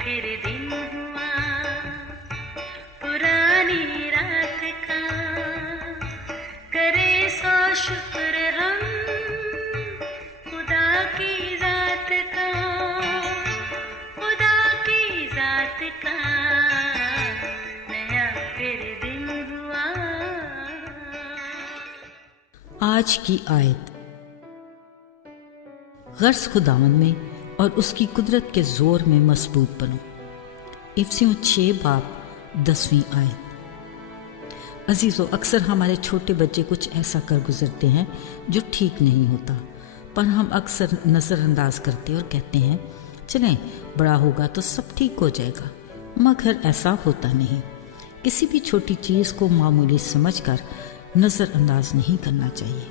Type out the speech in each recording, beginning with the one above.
फिर दिन हुआ पुरानी रात का, करे सो शुक्र हम खुदा की जात का, खुदा की जात का, नया फिर दिन हुआ। आज की आयत। गर्ज खुदावन में और उसकी कुदरत के ज़ोर में मजबूत बनो। इफसियों 6 बाब 10वीं आयत। अजीज़ों, अक्सर हमारे छोटे बच्चे कुछ ऐसा कर गुजरते हैं जो ठीक नहीं होता, पर हम अक्सर नज़रअंदाज करते और कहते हैं चलें बड़ा होगा तो सब ठीक हो जाएगा, मगर ऐसा होता नहीं। किसी भी छोटी चीज़ को मामूली समझकर नज़रअंदाज नहीं करना चाहिए।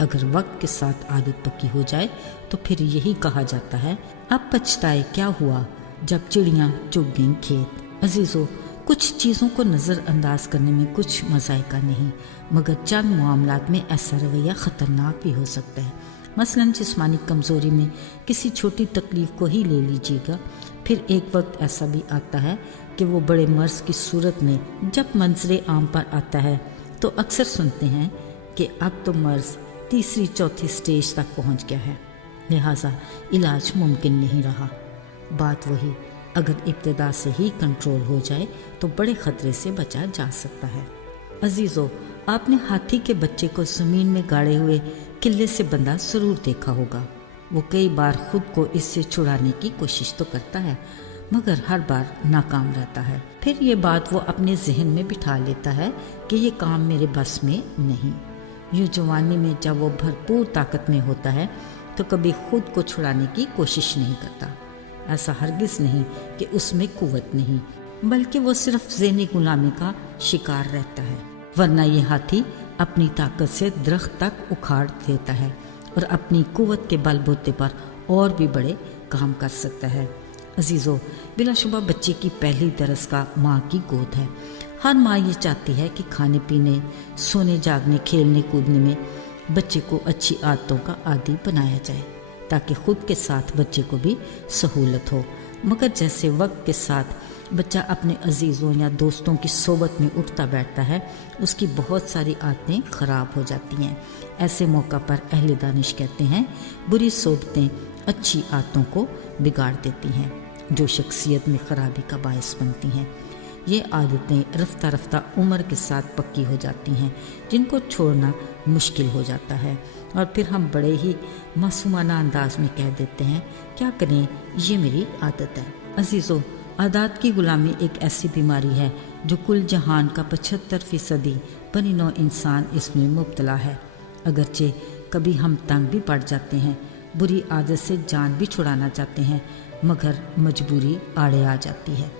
अगर वक्त के साथ आदत पक्की हो जाए तो फिर यही कहा जाता है, अब पछताए क्या हुआ जब चिड़ियाँ चुग गईं खेत। अजीज़ों, कुछ चीज़ों को नज़रअंदाज करने में कुछ मज़ायका नहीं, मगर चंद मामलात में ऐसा रवैया ख़तरनाक भी हो सकता है। मसलन जिस्मानी कमज़ोरी में किसी छोटी तकलीफ़ को ही ले लीजिएगा, फिर एक वक्त ऐसा भी आता है कि वो बड़े मर्ज़ की सूरत में जब मंजरे आम पर आता है तो अक्सर सुनते हैं कि अब तो मर्ज़ तीसरी चौथी स्टेज तक पहुंच गया है, लिहाजा इलाज मुमकिन नहीं रहा। बात वही, अगर इब्तिदा से ही कंट्रोल हो जाए तो बड़े ख़तरे से बचा जा सकता है। अजीज़ों, आपने हाथी के बच्चे को ज़मीन में गाड़े हुए किले से बंधा ज़रूर देखा होगा। वो कई बार खुद को इससे छुड़ाने की कोशिश तो करता है, मगर हर बार नाकाम रहता है। फिर ये बात वो अपने जहन में बिठा लेता है कि ये काम मेरे बस में नहीं। यूँ जवानी में जब वो भरपूर ताकत में होता है तो कभी खुद को छुड़ाने की कोशिश नहीं करता। ऐसा हरगिज़ नहीं कि उसमें कुव्वत नहीं, बल्कि वो सिर्फ ज़हनी गुलामी का शिकार रहता है। वरना ये हाथी अपनी ताकत से दरख्त तक उखाड़ देता है और अपनी कुव्वत के बलबूते पर और भी बड़े काम कर सकता है। अजीज़ों, बिलाशुबा बच्चे की पहली दरस का माँ की गोद है। हर माँ ये चाहती है कि खाने पीने, सोने जागने, खेलने कूदने में बच्चे को अच्छी आदतों का आदी बनाया जाए ताकि खुद के साथ बच्चे को भी सहूलत हो। मगर जैसे वक्त के साथ बच्चा अपने अजीज़ों या दोस्तों की सोबत में उठता बैठता है, उसकी बहुत सारी आदतें ख़राब हो जाती हैं। ऐसे मौका पर अहले दानिश कहते हैं, बुरी सोबतें अच्छी आदतों को बिगाड़ देती हैं जो शख्सियत में ख़राबी का बायस बनती हैं। ये आदतें रफ्ता रफ्ता उम्र के साथ पक्की हो जाती हैं, जिनको छोड़ना मुश्किल हो जाता है, और फिर हम बड़े ही मासूमाना अंदाज में कह देते हैं, क्या करें, ये मेरी आदत है। अजीज़ों, आदत की गुलामी एक ऐसी बीमारी है जो कुल जहान का 75% बनी नौ इंसान इसमें मुब्तला है। अगरचे कभी हम तंग भी पड़ जाते हैं, बुरी आदत से जान भी छुड़ाना चाहते हैं, मगर मजबूरी आड़े आ जाती है।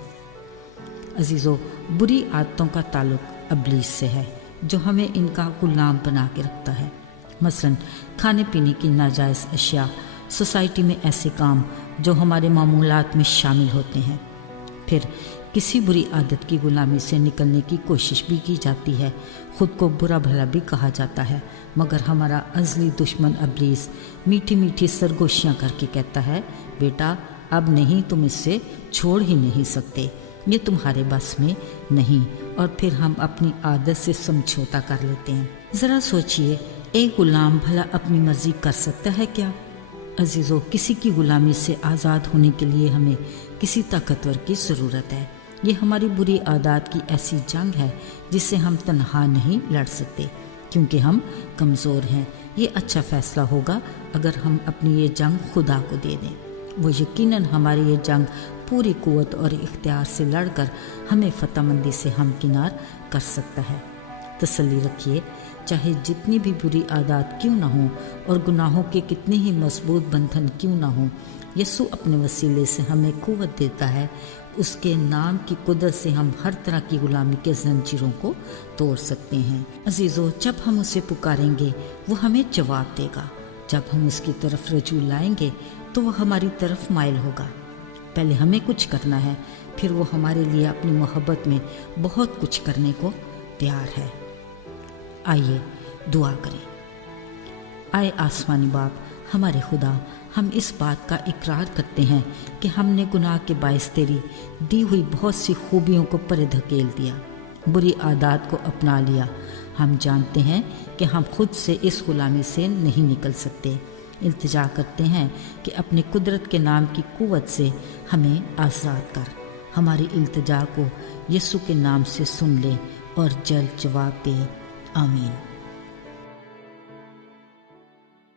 अजीज़ों, बुरी आदतों का ताल्लुक इब्लीस से है जो हमें इनका गुलाम बना के रखता है। मसलन खाने पीने की नाजायज़ अशिया, सोसाइटी में ऐसे काम जो हमारे मामूलात में शामिल होते हैं। फिर किसी बुरी आदत की गुलामी से निकलने की कोशिश भी की जाती है। खुद को बुरा भला भी कहा जाता है, मगर हमारा अज़ली दुश्मन इब्लीस मीठी मीठी सरगोशियाँ करके कहता है, बेटा अब नहीं, तुम इससे छोड़ ही नहीं सकते, ये तुम्हारे बस में नहीं। और फिर हम अपनी आदत से समझौता कर लेते हैं। ज़रा सोचिए, एक गुलाम भला अपनी मर्जी कर सकता है क्या? अजीज़ों, किसी की गुलामी से आज़ाद होने के लिए हमें किसी ताकतवर की ज़रूरत है। ये हमारी बुरी आदत की ऐसी जंग है जिससे हम तन्हा नहीं लड़ सकते, क्योंकि हम कमज़ोर हैं। ये अच्छा फ़ैसला होगा अगर हम अपनी ये जंग खुदा को दे दें। वो यकीनन हमारी ये जंग पूरी कुव्वत और इख्तियार से लड़कर हमें फतहमंदी से हमकिनार कर सकता है। तसल्ली रखिए, चाहे जितनी भी बुरी आदत क्यों ना हो और गुनाहों के कितने ही मजबूत बंधन क्यों ना हो, यसु अपने वसीले से हमें कुव्वत देता है। उसके नाम की कुदरत से हम हर तरह की गुलामी के जंजीरों को तोड़ सकते हैं। अजीज़ों, जब हम उसे पुकारेंगे वो हमें जवाब देगा। जब हम उसकी तरफ रजू लाएंगे तो वो हमारी तरफ माइल होगा। पहले हमें कुछ करना है, फिर वो हमारे लिए अपनी मोहब्बत में बहुत कुछ करने को तैयार है। आइए दुआ करें। आए आसमानी बाप, ہمارے خدا، ہم اس بات کا اقرار کرتے ہیں کہ ہم نے گناہ کے باعث تیری دی ہوئی بہت سی خوبیوں کو پرے دھکیل دیا، بری عادات کو اپنا لیا۔ ہم جانتے ہیں کہ ہم خود سے اس غلامی سے نہیں نکل سکتے۔ التجا کرتے ہیں کہ اپنے قدرت کے نام کی قوت سے ہمیں آزاد کر۔ ہماری التجا کو یسوع کے نام سے سن لے اور جلد جواب دے، آمین۔